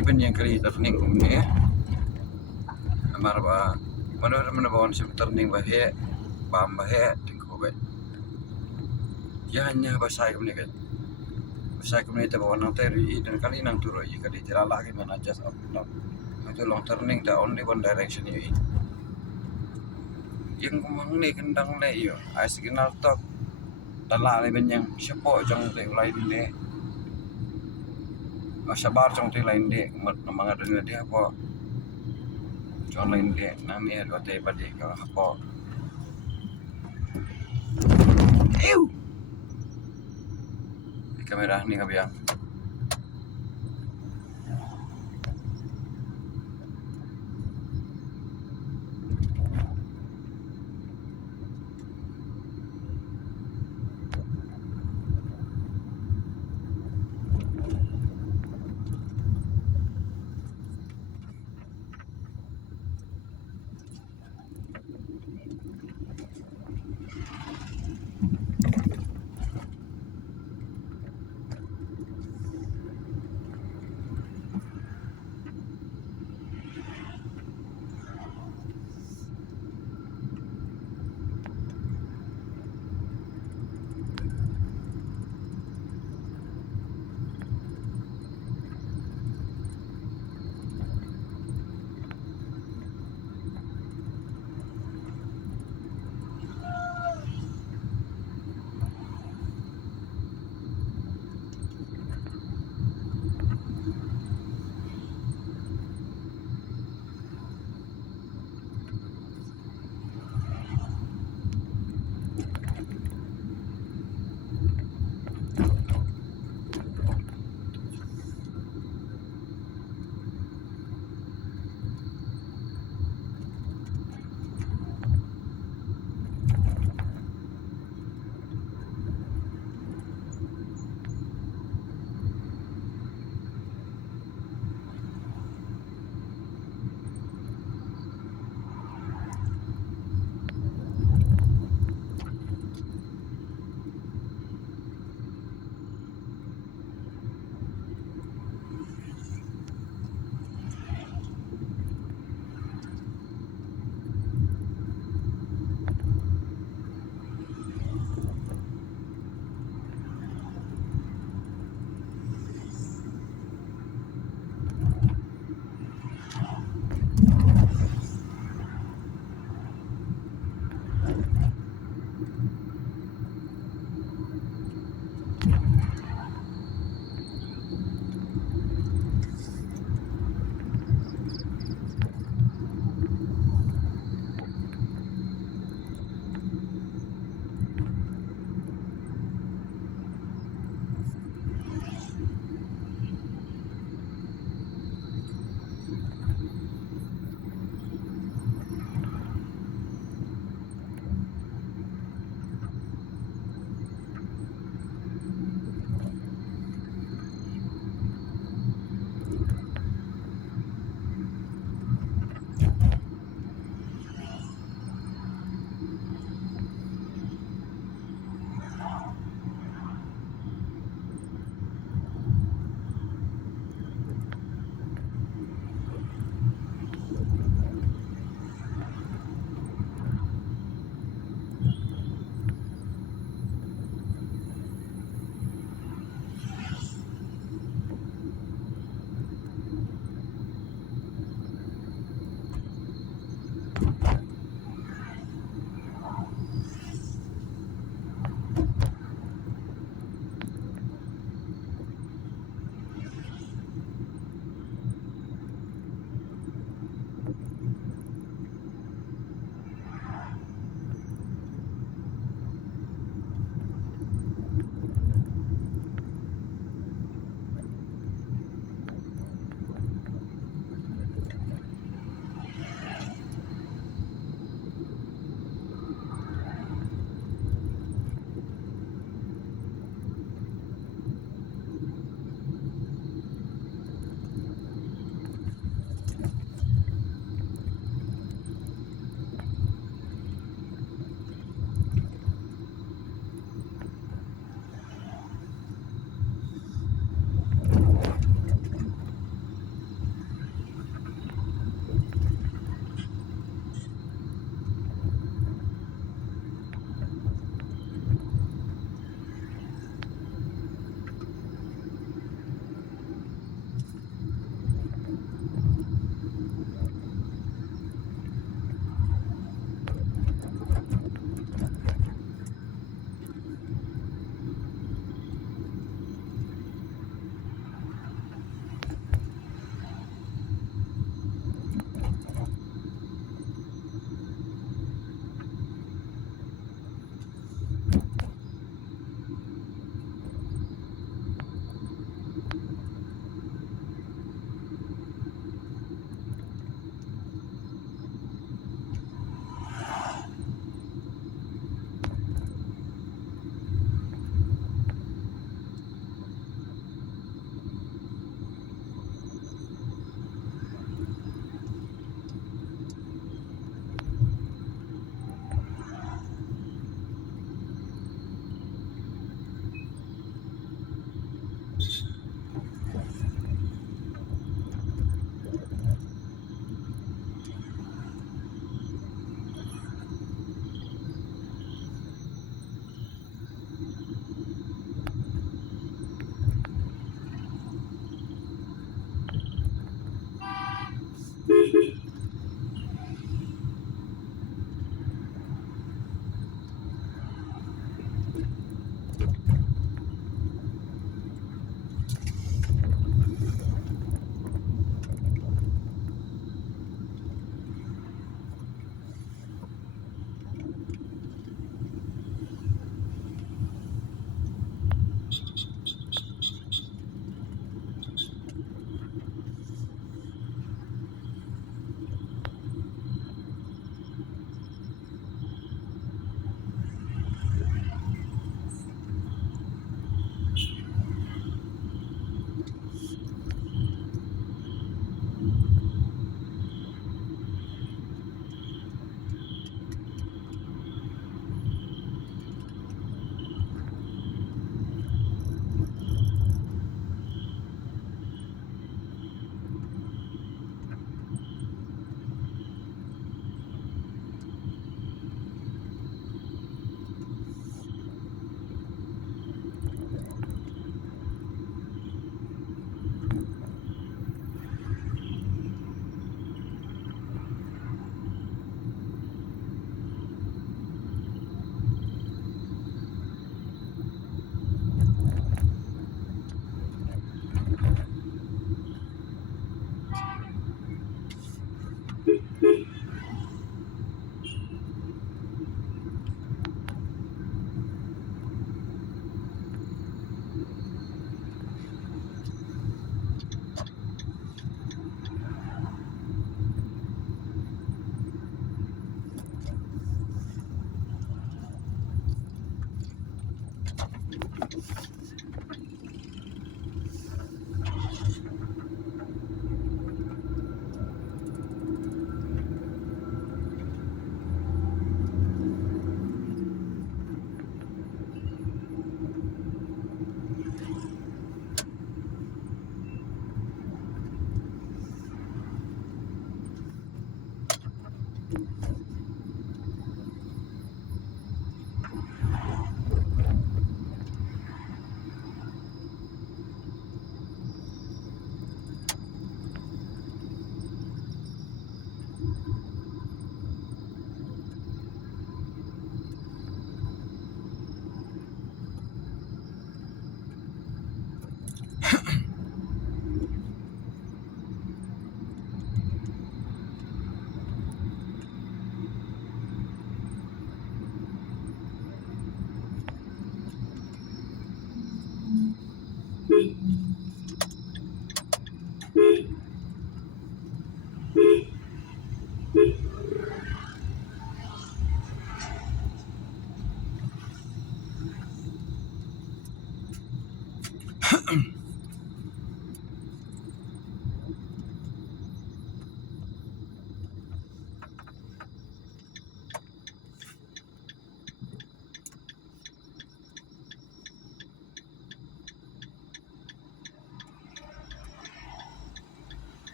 ban yang kali turning ni amar ba mana bawon sim turning ba he bam ba he tingko ba ya hanya basai kemni kan basai kemni ta bawon nang teri dan kali nang turo i kali tirala ki mana just up no itu long turning ta only one direction i yang kumang ni kendang le yo ai signal tok tala le ben yang sepo jong te lain le sabar trong te lain de mat namang ada dia apa jong lain de nang ni lo te padi ka apa ew di kamera ni kabiang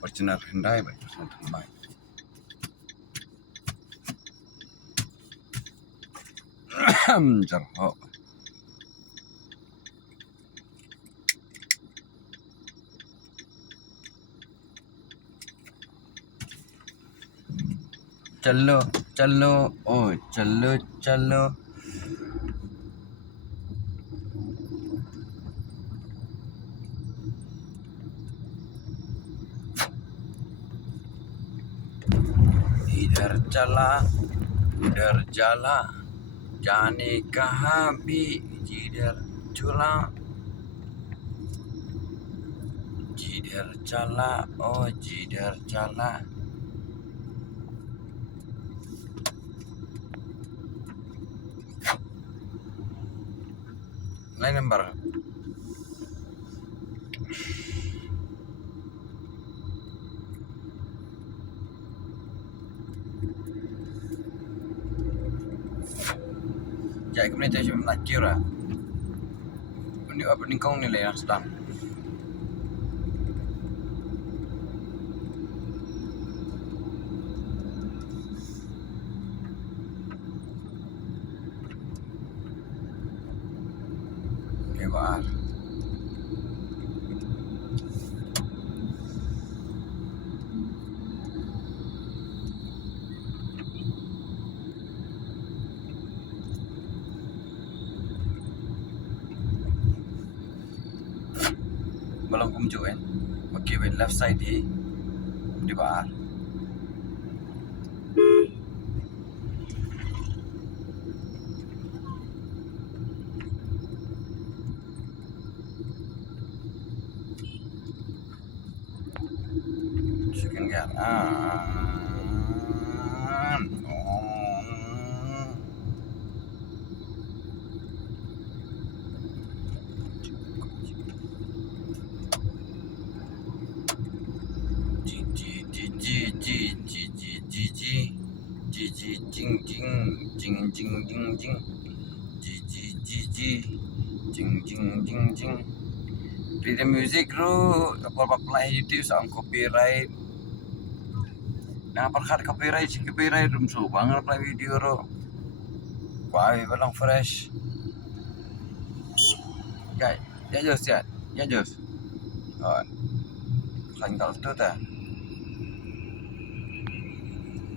Fortuner Hyundai baik Fortuner Hyundai. Jarho. चलो चलो ओ चलो चलो इधर चला उधर चला जाने कहाँ भी जिधर चला जिधर चला ओ जिधर चला lain nomor jadi kemudian saya cuma nak kira ini apa nih kau nilai yang sedang lebar belum kumjuin oke left side di bawah kendaraan. Ji ji ji ji ji ji ji ji ji ji ji jing jing jing jing jing jing ji ji ji ji jing jing jing jing. Play the music bro. Apa apply YouTube sound copyright. Nah, perkat copyright room so banget play video ro. Wah, balang fresh. Ya, ya jos ya. Ya jos. Oh, sangkal tu dah.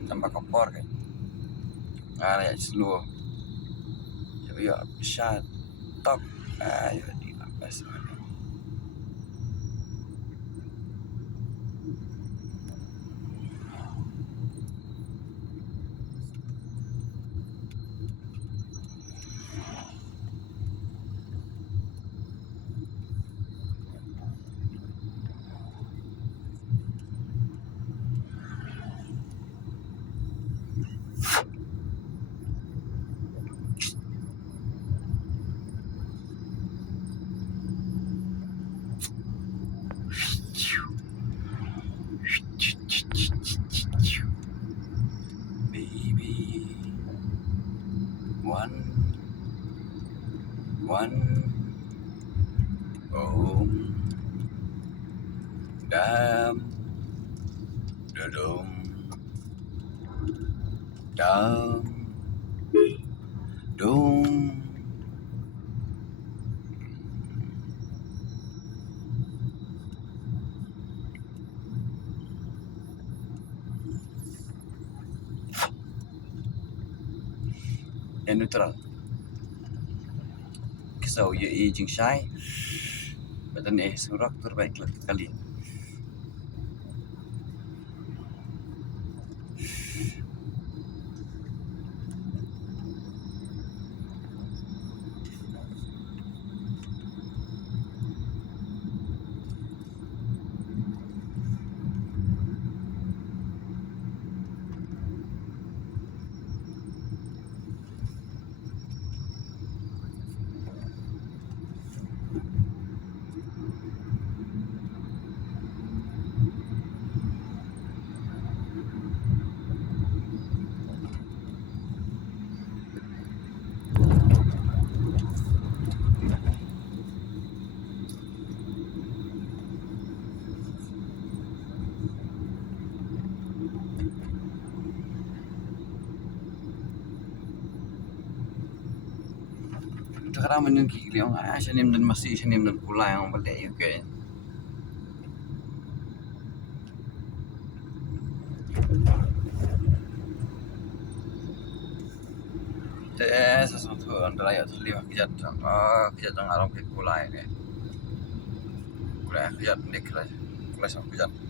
Tambah kompor kan. Ah, ya slow. Jadi ya shut top. Ayo di lapas. Baby, one, oh, dam, dum, dam, dum. Yang neutral. So, you aging shy. Badan surak terbaik kali. Sekarang menunggu kalian senim dan masih senim dan pula yang balik juga. Sesuatu antara ya terlihat kejadian orang pula ini. Pula kejadian ni kelas sama kejadian.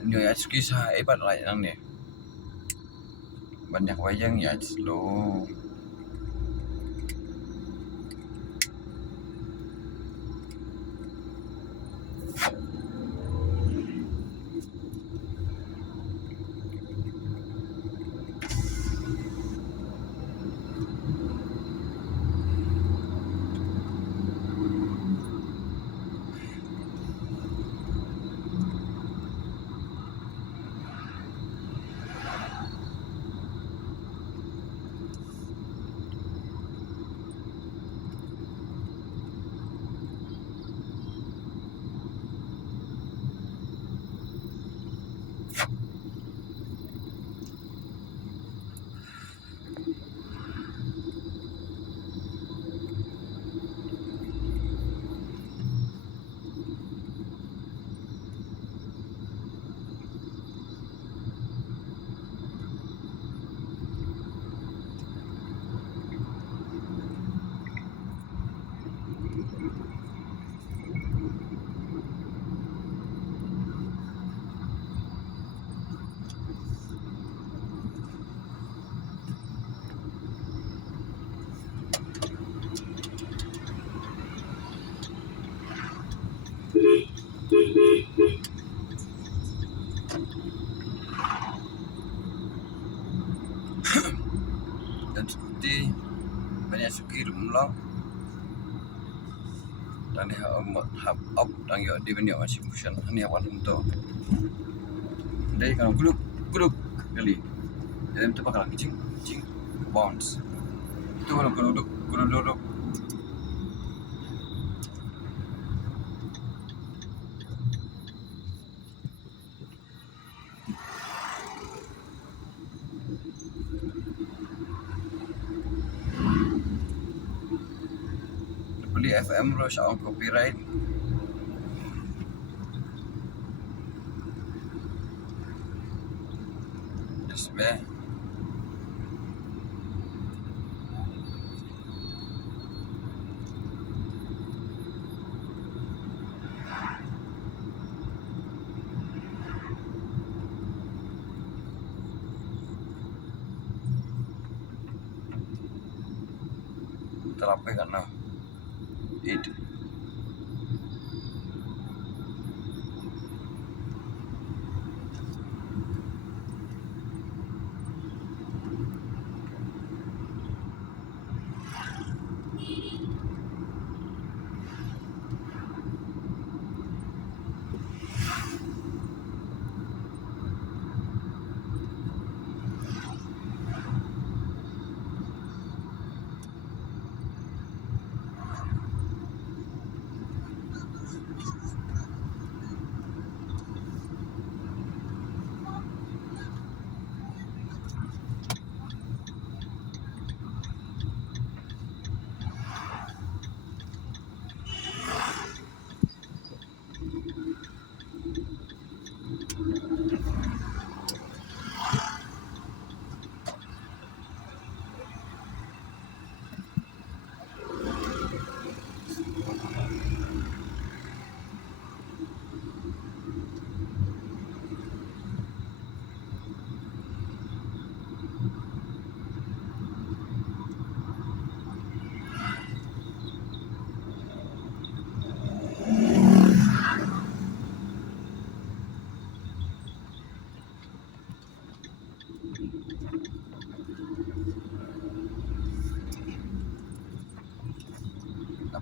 Ini ya kisah hebat lah yang ni. Banyak wayang ya slow. Dan seperti banyak suki rumlah dan dia hab up dan dia di banyak masih pusing ni awan untuk dia kalau guluk kali dalam tu bakal kicing bounce itu kalau guluk beli FM lo soal copyright Desbe terapi karena itu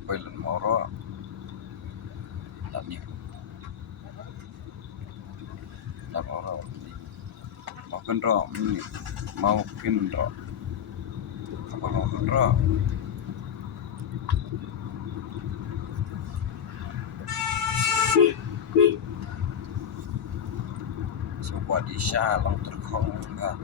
apa yang moro tanya nak moro mau kendro apa mau kendro sebuah di Shalong terkong enggak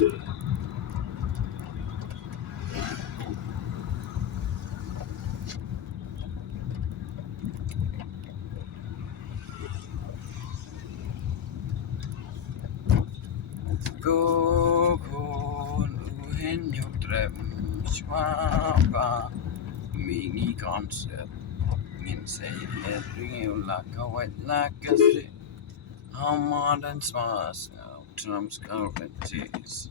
Cô khôn hen nhiều trem swapa mini concert min say het ringu la kawait la kasi hamad and smas Trump's government is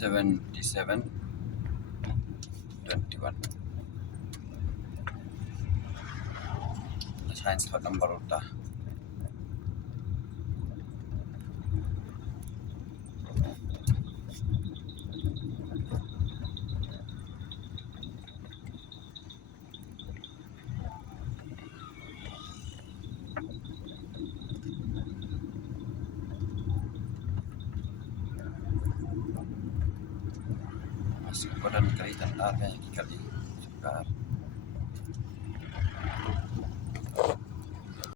7721 science thought number uta masih badan kali tandar kayaknya kali sukar